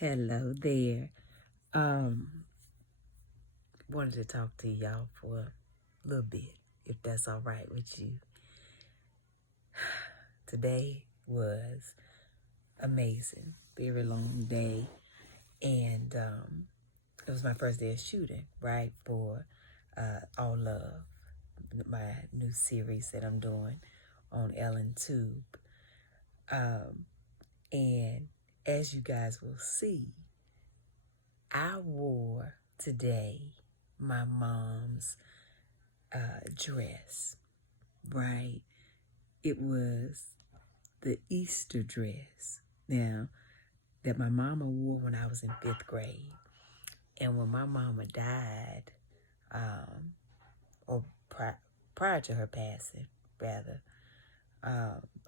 Hello there. Um, Wanted to talk to y'all for a little bit, if that's all right with you. Today was amazing. Very long day. And it was my first day of shooting, right? For All Love, my new series that I'm doing on Ellen Tube. And as you guys will see, I wore today my mom's dress, right? It was the Easter dress now that my mama wore when I was in 5th grade. And when my mama died, or prior to her passing, rather,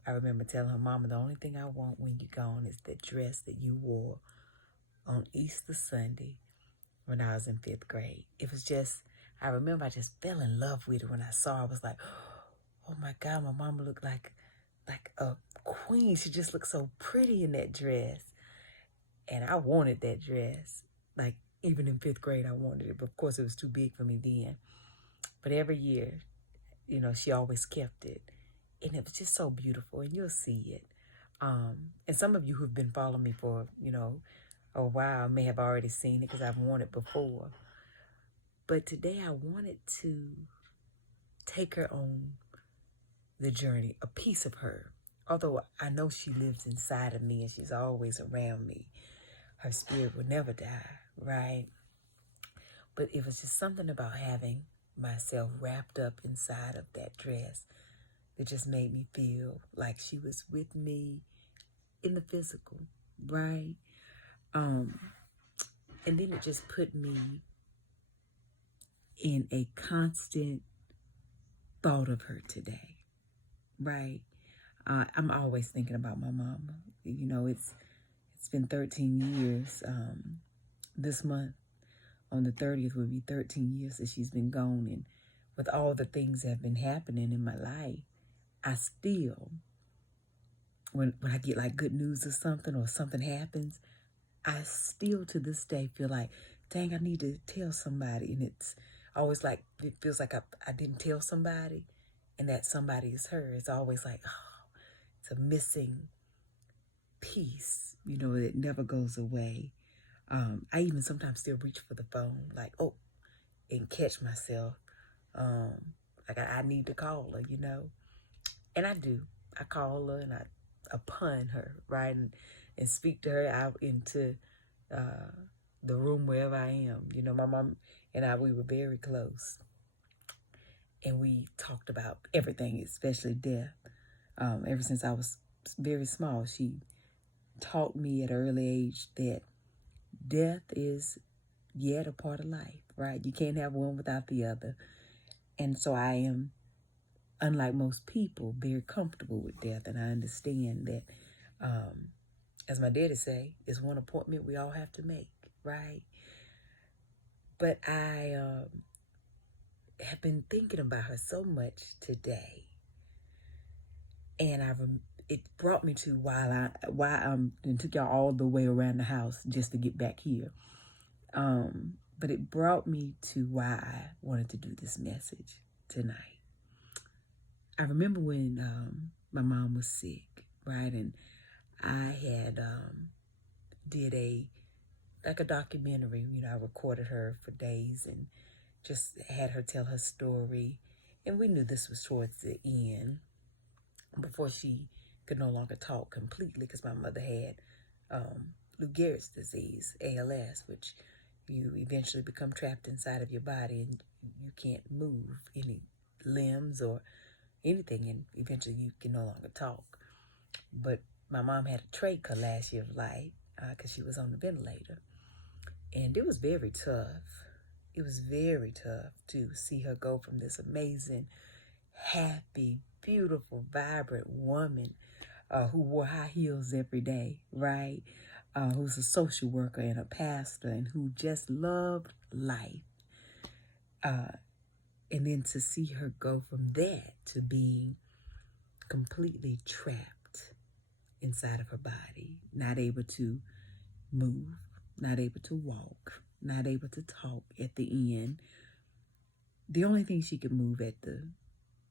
I remember telling her, Mama, the only thing I want when you're gone is the dress that you wore on Easter Sunday when I was in 5th grade. It was just, I remember I just fell in love with it when I saw her. I was like, oh my God, my mama looked like a queen. She just looked so pretty in that dress. And I wanted that dress. Like, even in 5th grade, I wanted it. But of course, it was too big for me then. But every year, she always kept it. And it was just so beautiful. And you'll see it. And some of you who've been following me for, a while may have already seen it because I've worn it before. But today I wanted to take her on the journey, a piece of her. Although I know she lives inside of me and she's always around me. Her spirit will never die, right? But it was just something about having myself wrapped up inside of that dress that just made me feel like she was with me in the physical, right? And then it just put me in a constant thought of her today, right? I'm always thinking about my mama. It's been 13 years. This month, on the 30th, will be 13 years that she's been gone. And with all the things that have been happening in my life, I still, when I get like good news or something happens, I still to this day feel like, dang, I need to tell somebody. And it's always like, it feels like I didn't tell somebody and that somebody is her. It's always like, oh, it's a missing piece, that never goes away. I even sometimes still reach for the phone, like, oh, and catch myself. Like I need to call her, and I do. I call her and I upon her, right, and speak to her out into the room wherever I am. My mom and we were very close, and we talked about everything, especially death. Ever since I was very small, she taught me at an early age that death is yet a part of life, right? You can't have one without the other. And so I am, unlike most people, very comfortable with death. And I understand that, as my daddy say, it's one appointment we all have to make, right? But I have been thinking about her so much today. And it brought me to why and took y'all all the way around the house just to get back here. But it brought me to why I wanted to do this message tonight. I remember when my mom was sick, right? And I had did a documentary. I recorded her for days and just had her tell her story. And we knew this was towards the end, before she could no longer talk completely, because my mother had Lou Gehrig's disease, ALS, which you eventually become trapped inside of your body and you can't move any limbs or anything, and eventually you can no longer talk. But my mom had a trach last year of life because she was on the ventilator. And it was very tough. It was very tough to see her go from this amazing, happy, beautiful, vibrant woman who wore high heels every day, right? Who's a social worker and a pastor and who just loved life. And then to see her go from that to being completely trapped inside of her body, not able to move, not able to walk, not able to talk at the end. The only thing she could move at the,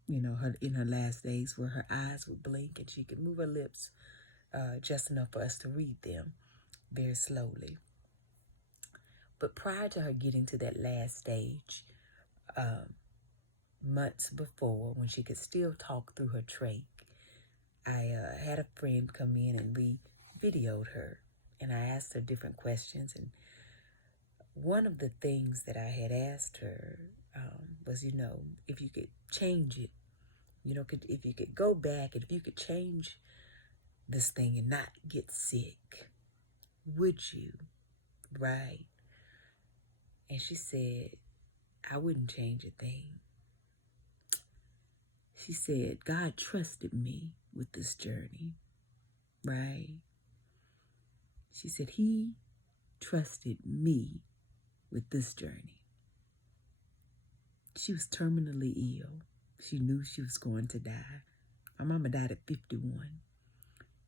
her in her last days were her eyes would blink and she could move her lips just enough for us to read them very slowly. But prior to her getting to that last stage, months before, when she could still talk through her trach, I had a friend come in and we videoed her, and I asked her different questions. And one of the things that I had asked her was, if you could change it, if you could go back and if you could change this thing and not get sick, would you? Right? And she said, I wouldn't change a thing. She said, God trusted me with this journey, right? She said, He trusted me with this journey. She was terminally ill. She knew she was going to die. My mama died at 51.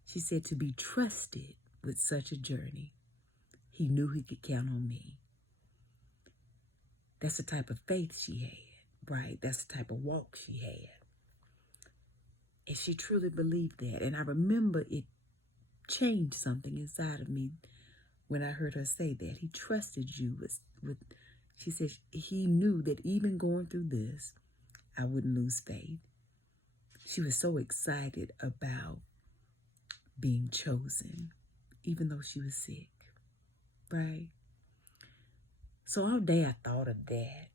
She said, to be trusted with such a journey, He knew He could count on me. That's the type of faith she had, right? That's the type of walk she had. And she truly believed that. And I remember it changed something inside of me when I heard her say that. He trusted you with she said He knew that even going through this, I wouldn't lose faith. She was so excited about being chosen, even though she was sick, right? So all day I thought of that.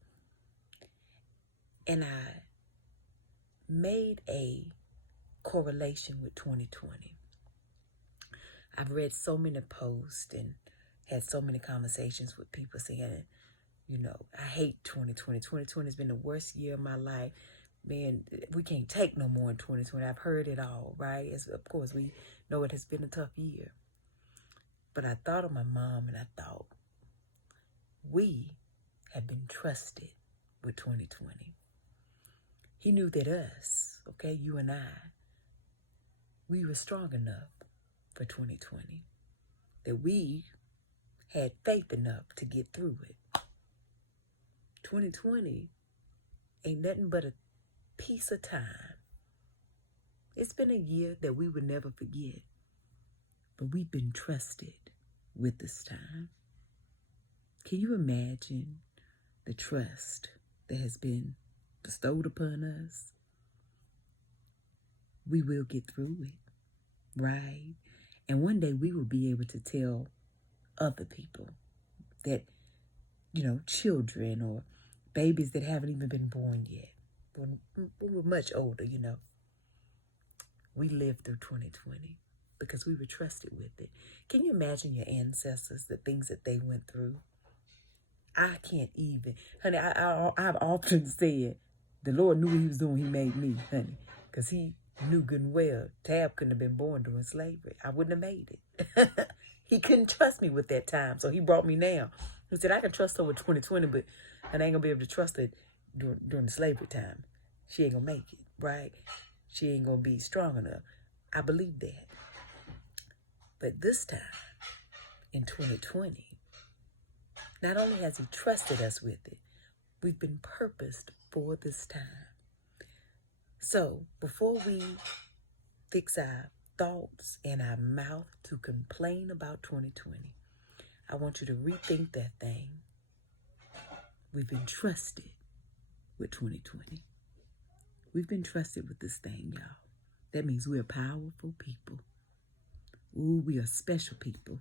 And I made a correlation with 2020. I've read so many posts and had so many conversations with people saying, I hate 2020. 2020 has been the worst year of my life. Man, we can't take no more in 2020. I've heard it all, right? Of course, we know it has been a tough year. But I thought of my mom and I thought, we have been trusted with 2020. He knew that us, okay, you and I, we were strong enough for 2020, that we had faith enough to get through it. 2020 ain't nothing but a piece of time. It's been a year that we would never forget, but we've been trusted with this time. Can you imagine the trust that has been bestowed upon us? We will get through it, right? And one day we will be able to tell other people that, children or babies that haven't even been born yet, when we're much older, we lived through 2020 because we were trusted with it. Can you imagine your ancestors, the things that they went through? I can't even, honey, I've often said, the Lord knew what He was doing. He made me, honey, because He knew good and well Tab couldn't have been born during slavery. I wouldn't have made it. He couldn't trust me with that time, so He brought me now. He said, I can trust her with 2020, but I ain't going to be able to trust her during the slavery time. She ain't going to make it, right? She ain't going to be strong enough. I believe that. But this time, in 2020, not only has He trusted us with it, we've been purposed for this time. So before we fix our thoughts and our mouth to complain about 2020, I want you to rethink that thing. We've been trusted with 2020. We've been trusted with this thing, y'all. That means we're powerful people. Ooh, we are special people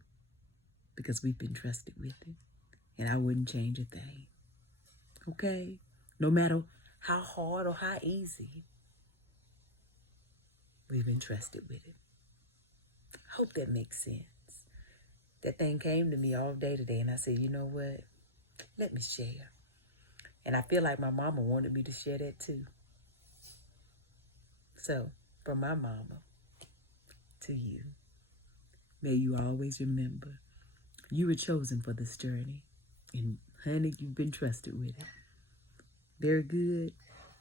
because we've been trusted with it. And I wouldn't change a thing. Okay? No matter how hard or how easy, we've been trusted with it. I hope that makes sense. That thing came to me all day today, and I said, you know what? Let me share. And I feel like my mama wanted me to share that too. So, from my mama to you, may you always remember you were chosen for this journey. And honey, you've been trusted with it. Very good,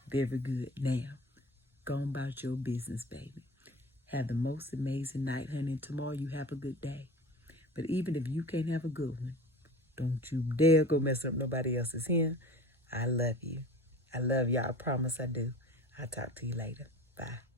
very good. Now, go on about your business, baby. Have the most amazing night, honey. And tomorrow you have a good day. But even if you can't have a good one, don't you dare go mess up nobody else's hen. I love you. I love y'all. I promise I do. I'll talk to you later. Bye.